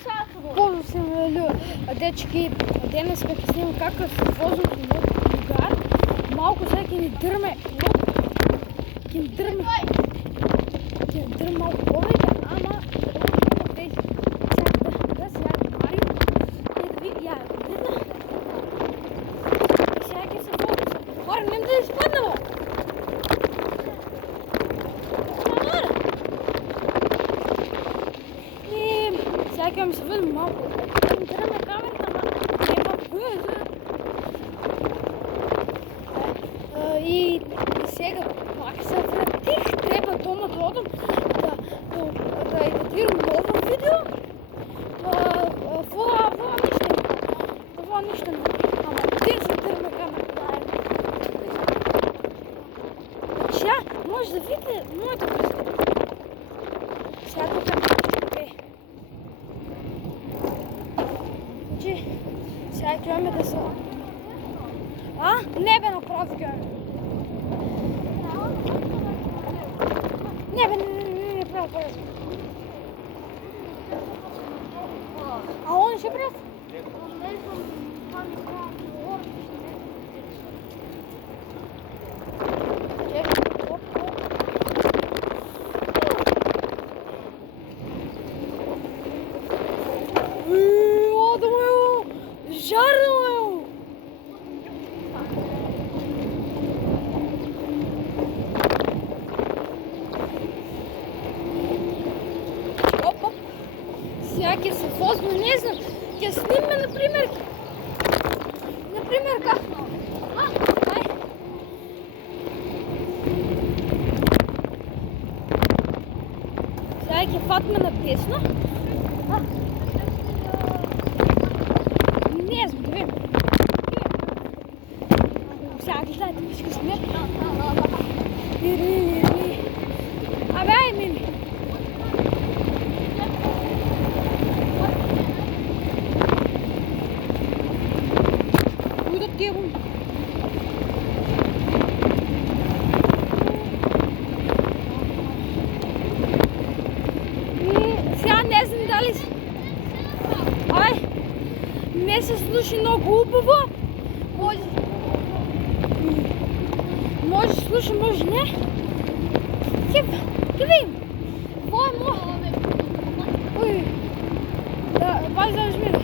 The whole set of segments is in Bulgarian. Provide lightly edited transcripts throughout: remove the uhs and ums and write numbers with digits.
Поздрав се дечки, денес ќе снимам како се возам со мојот другар. Малку сега ќе ни дрме, малку повеќе, ама тези да се јави Марио, ја видна. Сега ќе се возам. Марио, нема да испаднемо. Сега ќе ми се видим малку. Драме камерата, ама треба бързо. И сега пак се вратих, треба дома да одам да едитирам ново видео. Това ништо нема. Ама ти се драме камерата. Сега може да видите моето представа. Сега тука сега ќе имаме да се... Не бе направи ќе имаме. Не прави пораз. Он ще прав? Сега ќе се возме, не знам, ќе снимме, например како. Ај. Сега ќе фатме на десно. Не знам, да видим. Сега гледайте, вишка сме. Абе, ај, мими. Сега не знам дали не се слуша много убаво. Може да слуша, може не. Ќе видим. Кој е мој? Да, баш да жмирам.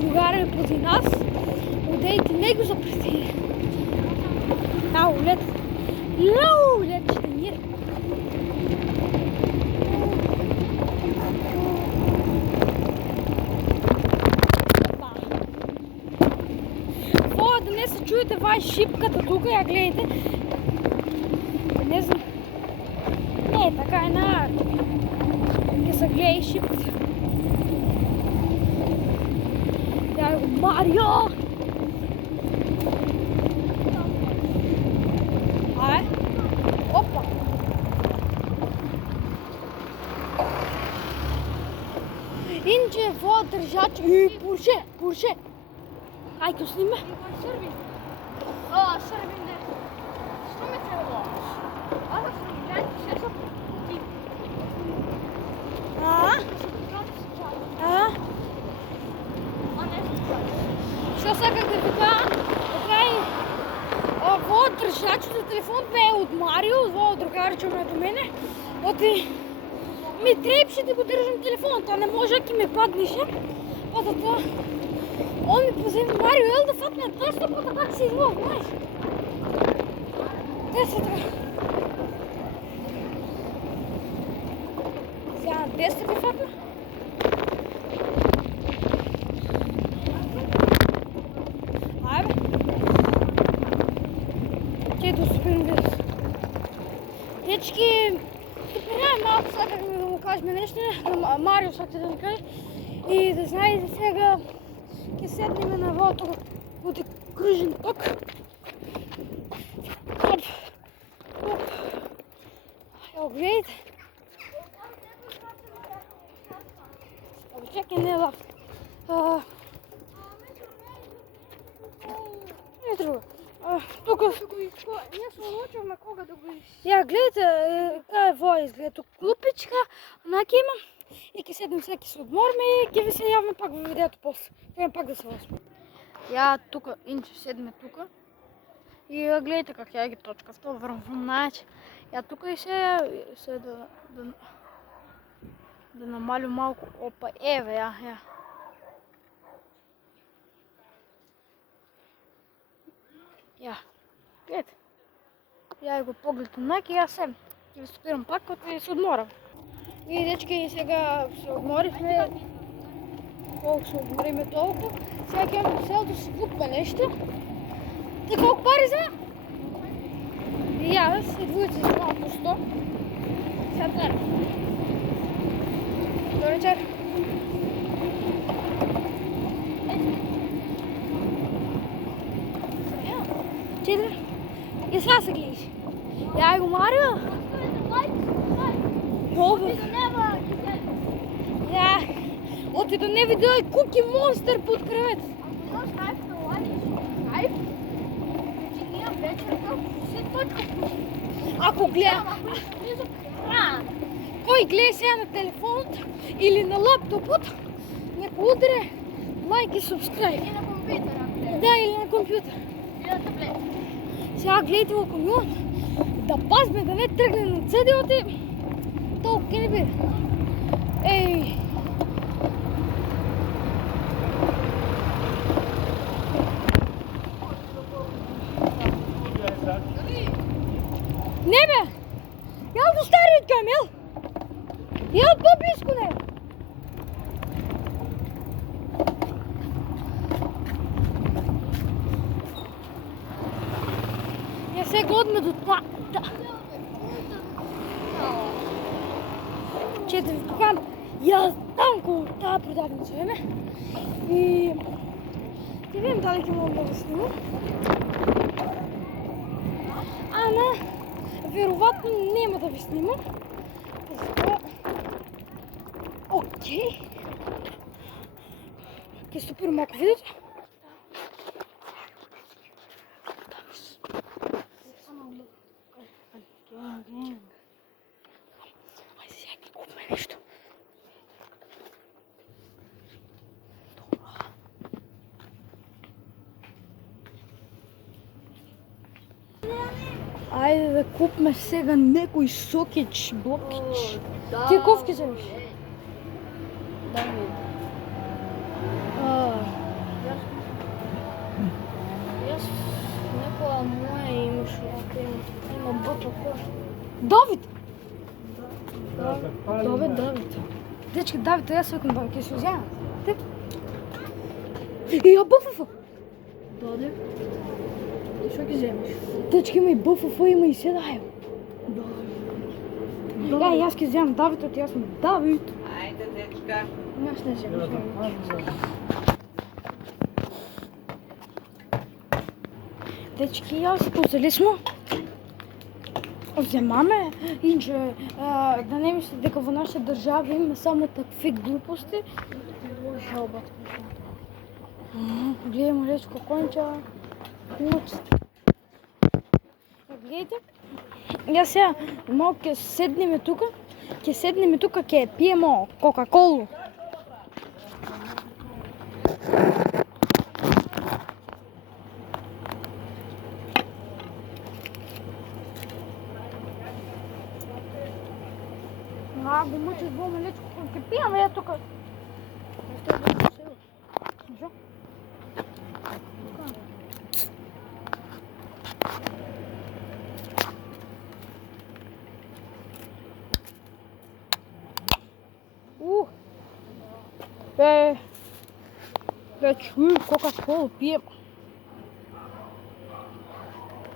Другаре проти нас, одејте не го запретире. Лед ще мир. Да не се чуете вај шипката тука, ја гледате. Не знам. Не, така е на... Ке се гледа и шипката. Марио! Опа! Инче во држач и Порше! Ај ќе сниме? Србин не. Што ме треба? Аз да се гледам, се са ти. Што саках да ви кажам? Во држачот за телефон бе од Марио, во другарче до мене. Ми требаше да го држам телефон, тоа не може ќе ми паднеше. Тоа он ми позема Марио, ел да фатне 200 пата как се излог, знаеш? 10 Сега 10 да фатна. Дечки, малко сакахме да му кажем нещо, Марио сакате да ни каже. И да знаете сега, ќе седнеме на водото од кружен ток. Evo, vidite. Чекай, не е лав. Не треба. Тука... Ние се научавме кога да го Ја, гледате, кај во изгледа тук клупичка, онака имам. И ќе седнем сега, ќе се одморме и ќе ви се јавам пак во видеото после. Треба пак да се восме. Ја тука, инче седме тука. И гледате как ја ги точка, тоа врвам најач. Ја тука и се да намалю малку. Опа, еве ја. Ја, гледате. Ја го погледам најки, јас сем. Ќе ви стопирам пак, кога ви се одморам. И дечки, сега се одморихме. Колку се одмориме толку. Сега ќе имаме село да си купиме нешто. Ти колку пари за? И јас, и двојца за малку 100. Сега треба. Добро вечер. Четири. И сега се гледаш. Ја го Марио. Добро. Ја. Оти да не види ој Куки Монстер под кревет. Ако гледа... Кој гледа сега на телефонот или на лаптопот, нека ударе лайк и субскрайб. И на компјутера. Да, или на компјутер. И на таблет. Сега гледайте во камион, да пазме да не тргне на цедилот и толку ќе не биде. Еј! Не бе! Јал до стариот камел? Јал по-близко не! Ја сега одме до Че да ви покажам, јас знам колку таа продавница еме. И ќе видим дали ќе можам да го снимам. Ама веројатно нема да ви снимам. Затоа окей. Ќе стопирам малку видеото. Ајде сега ќе купиме нешто. Ајде да купиме сега некој сокич, блокич. Ти кој ќе земеш? Јас некоја моја имаше, има БПП. Давид! Давид. Дечки, Давид, јас викам да ќе се уземам. Ти? И ја БФФ! Доде. Што ќе земеш? Дечки, има и БФФ, има и седајо. Јас ќе земам Давид, јас сум Давид. Ајде, дечка. Јас не земам. Дечки, јас позели смо. Земаме, инче, да не мисли дека во наша држава има само такви глупости. Гледаме речко конча, куц. Гледайте, јас сега малку ќе седнеме тука, ќе пиемо Кока-колу. Го мучиш во млечко, ќе пијаме ја тука. Бе, чуј, Кока-колу пием.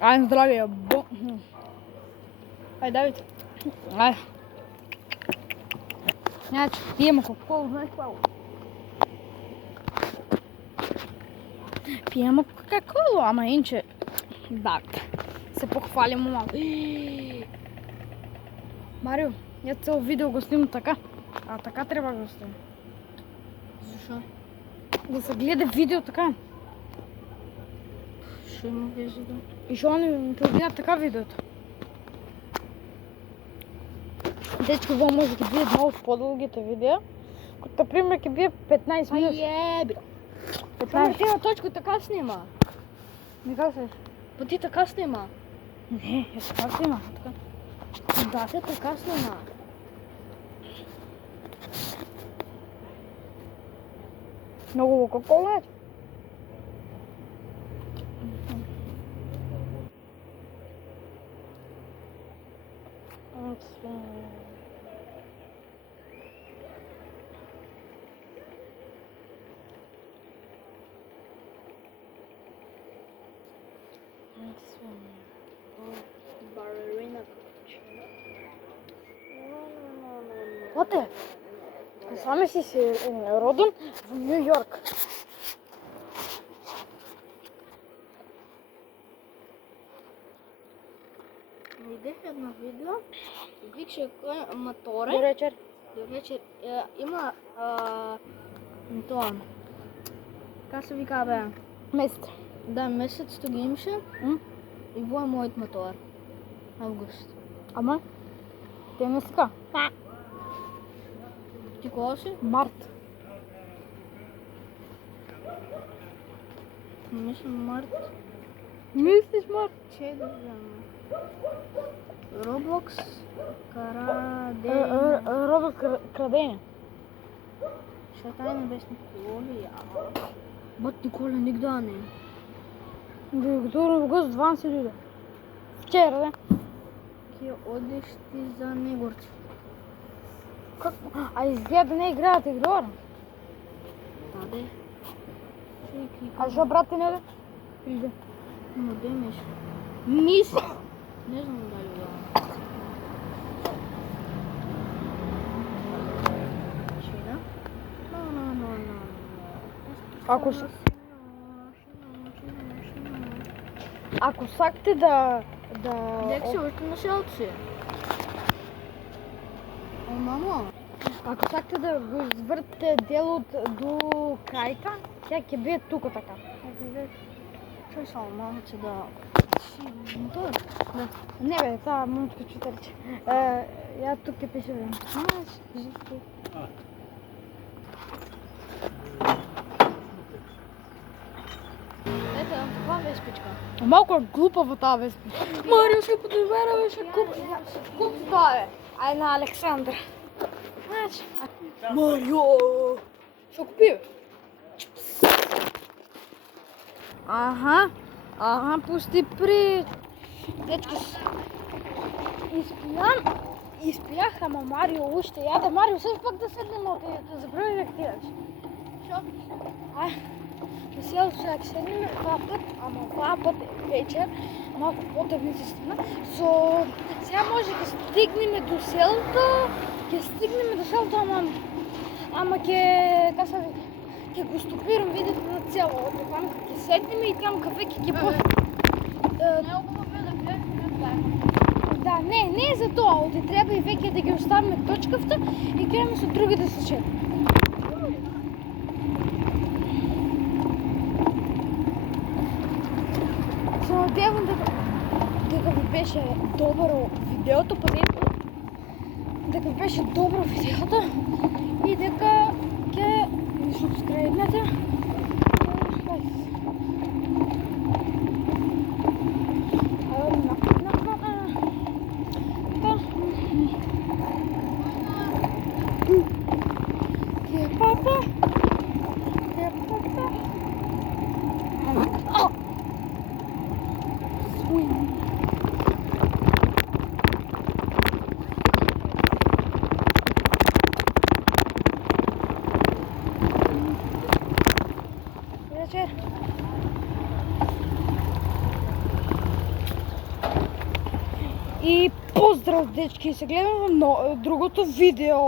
Ајде, здравје, Ајде, Давид. Ајде. Значи, пиемо Кока-колу, знаеш какво? Пиемо Кока-колу, ама инче, да, се похвалимо малко. Марио, ја цел видео го снимам така, а така треба да го снимам. Шо? Да се гледа видео така. Шо има везе да? И што они те гледат така видеото. Дечко, во може да биде едно од подолгите видеа. Като, например, ќе бие 15 минути. Еби. 15. Тема точка така снима. Не кажеш? Па ти така снима. Не, јас така снима. Така. Да, те така снима. Многу во Кока-Кола. Балерина. Оте, саме си роден во Нью Йорк. Видех едно видео. Викше кој моторе. Добре вечер. Вечер има тоа. Как се вика бе? Месец. Да, месец тоа ги имаше. И во е мојот мотор. Август. Ама? Те не сика. Ти кога си? Март. Мислам март. Мислиш март? Че да знам. Роблокс краде. Робот крадење. Што тај небесни колони, ја. Бат Никола нигда не. Директор во гост 12 луѓе. Вчера, да? Ке одиш ти за Негорци. Как? А изгледа да не играат игрора. Таде. А што брате не да? Иде. Но де миш? Мис! Не знам дали да. Че да? No. Ако сакате да Дек се уште на селци. Мамо. Ако сакате да го извртите делот до крајка, ќе биде тука така. Чој само малце да си мотор? Да. Не бе, таа момчка читарче. Ја тук ќе пишувам. Ете, каква веспичка? Малку е глупава таа веспа. Марио се подобера беше куп тоа е. Ај на Александр. Значи, Марио. Што купи? Аха, пусти при. Дечки, испијах, ама Марио уште јаде. Марио, се пак да седнеме, да забрави да ктираш. Шо? Сел се седнеме два пат, ама два пат вечер, малку потебници стигна. Сега може да стигнеме до селото, ама ќе го стопирам видеото на цело. Таму ќе седнеме и таму кафе ќе пуснем. Да, не е за тоа, оти треба и веќе да ги оставиме точкавта и креме со други да се чет. Се надевам дека ви беше добро видеото, дека ви беше добро видеото и дека ќе ни субскрайбнете. И поздрав, дечки, се гледаме во другото видео.